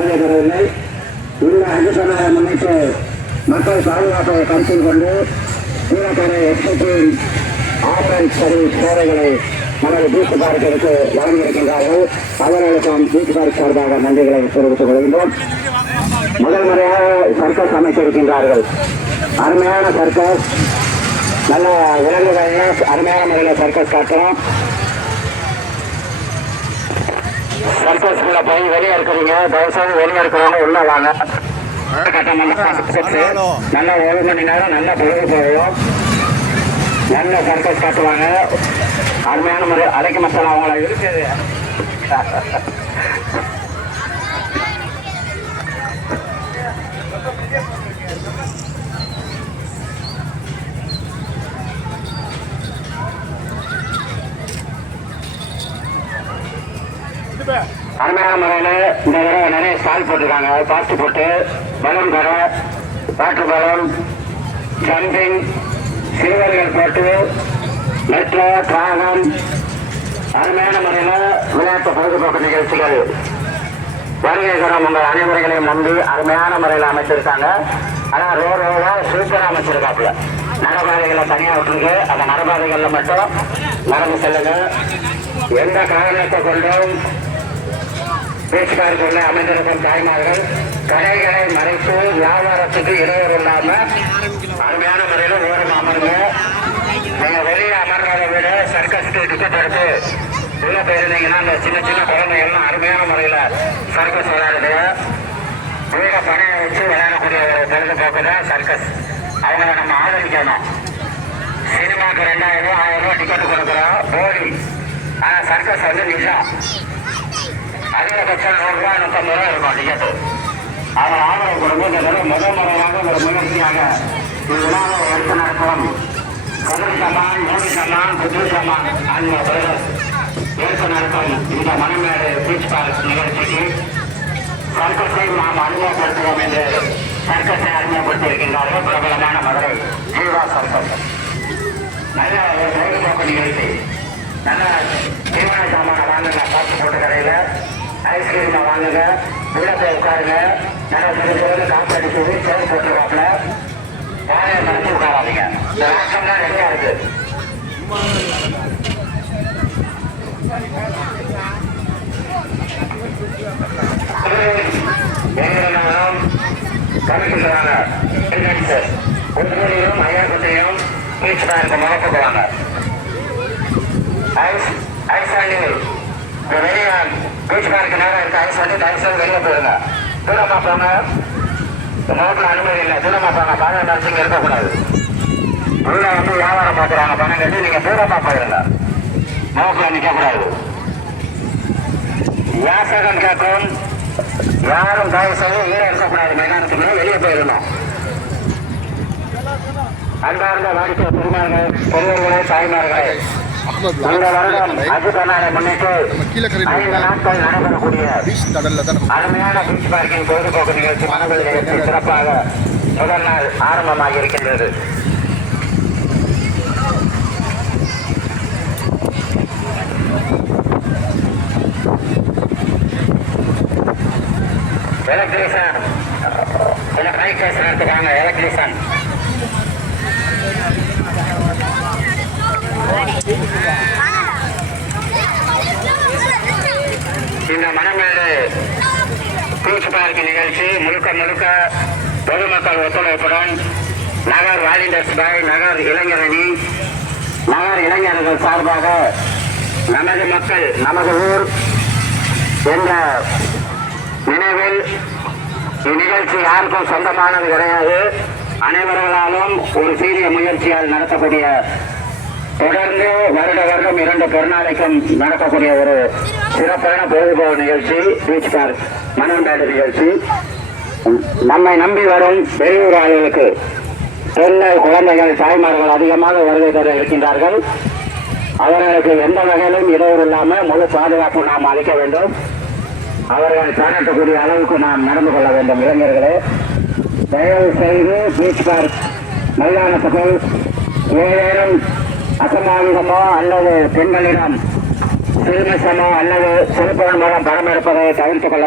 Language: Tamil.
வரவேற்கவில்லை. இந்த அஞ்சு முன்னிட்டு மக்கள் பாதுகாப்பை கருத்தில் கொண்டு கீழக்கரை எக்ஸிட்டிவ் ஆம்புலன்ஸ் சர்வீஸ் சேவைகளை நமது பீச் பார்க்கிற்கு வழங்கியிருக்கின்றார்கள். அவர்களுக்கும் பீச் பார்க் சார்பாக நன்றிகளை தெரிவித்துக் கொள்கின்றோம். முதல் முறையாக சர்க்கஸ் அமைத்திருக்கின்றார்கள். அருமையான சர்க்கஸ், நல்ல விலங்குகள் அருமையான முறையில் சர்க்கஸ் காட்டுறோம். சர்க்கஸ்குள்ள போய் வெளியே இருக்கிறீங்க, தயவுசெய்து வெளியே இருக்கிறவங்க உள்ள வாங்க. நல்ல 1 மணி நேரம் நல்ல பொழுது போகும். நல்ல சர்க்கஸ் காட்டுவாங்க. அருமையான முறை அரைக்க மசாலா அவங்கள இருக்குது. அருமையான முறையில் இந்த தடவை நிறைய ஸ்டால் போட்டிருக்காங்க. பாஸ்ட் போட்டு பலூன் கடை, வாட்டர் பலூன், ஜம்பிங், சிறுவர்கள் போட்டு, மெட்ரோ, டிராகன், அருமையான முறையில் விளையாட்டு பொழுதுபோக்கு நிகழ்ச்சிகள் வருகை தரும் உங்கள் அனைவர்களையும் நம்பி அருமையான முறையில் அமைச்சிருக்காங்க. ஆனால் ரோடோட சூப்பராக அமைச்சிருக்காப்புல. நடைபாதைகளை தனியாக விட்டுருக்கு. அந்த நடைபாதைகளில் மட்டும் நடந்து செல்லுங்க. எந்த காரணத்தை கொண்டும் பீச் பார்க்குள்ள அமைந்திருக்கும் தாய்மார்கள் கடைகளை மறைத்து வியாபாரத்துக்கு இடையூறு இல்லாமல் அருமையான முறையில் ஓரம் அமருங்க. நீங்கள் வெளியே அமர்றதை விட சர்க்கஸுக்கு டிக்கெட் எடுத்து உள்ள போயிருந்தீங்கன்னா அந்த சின்ன சின்ன குழந்தைகள்லாம் அருமையான முறையில் சர்க்கஸ் விளையாடுது. வீட பணையை வச்சு விளையாடக்கூடிய ஒரு பொழுதுபோக்கு தான் சர்க்கஸ். அவங்கள நம்ம ஆதரிக்கணும். சினிமாவுக்கு 2000 ரூபா 1000 ரூபா டிக்கெட் கொடுக்குறோம் போடி. ஆனால் சர்க்கஸ் வந்து நிஜம். அதிகபட்சம் 100 ரூபா 150 ரூபா இருக்கும் டிக்கெட்டு. அவங்க ஆதரவு கொடுங்க. இந்த தடவை முதல் முறையாக ஒரு முயற்சியாக இதனால் எடுத்து நடத்தும். கதிர் சமான், மோடி சமான், புது சமான் ஆகிய பிரதர் எடுத்து நடத்தும் இந்த மணமேடு பீச் பார்க் நிகழ்ச்சிக்கு சர்க்கஸை நாம் அறிமுகப்படுத்துவோம் என்று சர்க்கஸை அறிமுகப்படுத்தியிருக்கின்றார்கள். பிரபலமான மதுரை ஜீவா சர்க்கஸ். நல்ல ஒரு பொழுதுபோக்கு நிகழ்ச்சி. நல்ல தீவன சாமான வாங்குங்க. காசு போட்டு கடையில் ஐஸ்கிரீமை வாங்குங்க. உள்ள போய் உட்காருங்க. நல்ல சிறு காசு அடிச்சது சேர் போட்டுருவாப்புல. வாழையை மறைச்சு உட்காராதீங்க. இந்த ராஷ்டிரம் தான் நிறையா இருக்கு. எங்கிருந்தாலும் கமிட்டிக்கிறாங்க. உட்கூடியும் ஐயாக்குட்டையும் பீச் பார்க்க முகப்புக்குவாங்க. ஐஸ் வண்டி வெளியே பீச் பார்க்கு நேரம் இருக்கு. ஐஸ் வண்டி தயவுசெய்து வெளியே போயிருங்க. தூரமா போங்க. நோட்டில் அனுமதி இல்லை. தூரமா போங்க. பணம் நினைச்சிங்க இருக்கக்கூடாது. உள்ள வந்து வியாபாரம் பார்க்குறாங்க. பணம் கட்டி நீங்க தூரமா போயிருங்க. நோட்டில் நிற்கக்கூடாது. யாசகம் கேட்கும். யாரும் தயவுசெய்து உள்ள இருக்கக்கூடாது. மைதானத்துக்குள்ள வெளியே போயிடணும். அன்பார்ந்த வாடிக்கை பெருமார்கள், பெரியவர்களே, தாய்மார்களே, இந்த வருடம் அஜிபனாரை முன்னிட்டு 5 நாட்கள் நடைபெறக்கூடிய அருமையான பீச் பார்க்கிங் பொழுதுபோக்கு நிகழ்ச்சி மனதில் நிகழ்ச்சி சிறப்பாக முதல் நாள் ஆரம்பமாக இருக்கின்றது. எலக்ட்ரீஷியன் கொஞ்சம் மைக் ஸ்டேஷன் எடுத்துக்காங்க. எலக்ட்ரீஷியன் இந்த மணமேடு பீச் பார்க் நிகழ்ச்சி முழுக்க முழுக்க பொதுமக்கள் ஒத்துழைப்புடன் நகர் வாலண்டியர்ஸ் பாய், நகர் இளைஞரணி, நகர் இளைஞர்கள் சார்பாக நமது மக்கள் நமது ஊர் என்ற நினைவில் இந்நிகழ்ச்சி யாருக்கும் சொந்தமானது கிடையாது. அனைவர்களாலும் ஒரு சீரிய முயற்சியால் நடத்தக்கூடிய தொடர்ந்து வருடம் 2 பெருநாளைக்கும் நடக்கக்கூடிய ஒரு சிறப்பான பொழுதுபோக்கு நிகழ்ச்சி பீச் பார்க் மணமேடு நிகழ்ச்சி. நம்மை நம்பி வரும் வெளியூர் ஆளுகளுக்கு பெண்கள், குழந்தைகள், தாய்மார்கள் அதிகமாக வருகை தர இருக்கின்றார்கள். அவர்களுக்கு எந்த வகையிலும் இடையூறு இல்லாமல் முழு பாதுகாப்பு நாம் அளிக்க வேண்டும். அவர்களை பாராட்டக்கூடிய அளவுக்கு நாம் நடந்து கொள்ள வேண்டும். இளைஞர்களே, தயவு செய்து பீச் பார்க் மைதானத்துக்குள் ஏதேனும் அசம்பாவிதமோ அல்லது பெண்களிடம் சிறுமிசமோ அல்லது சிறுபொருள் மூலம் படம் எடுப்பதை தவிர்த்துக் கொள்ள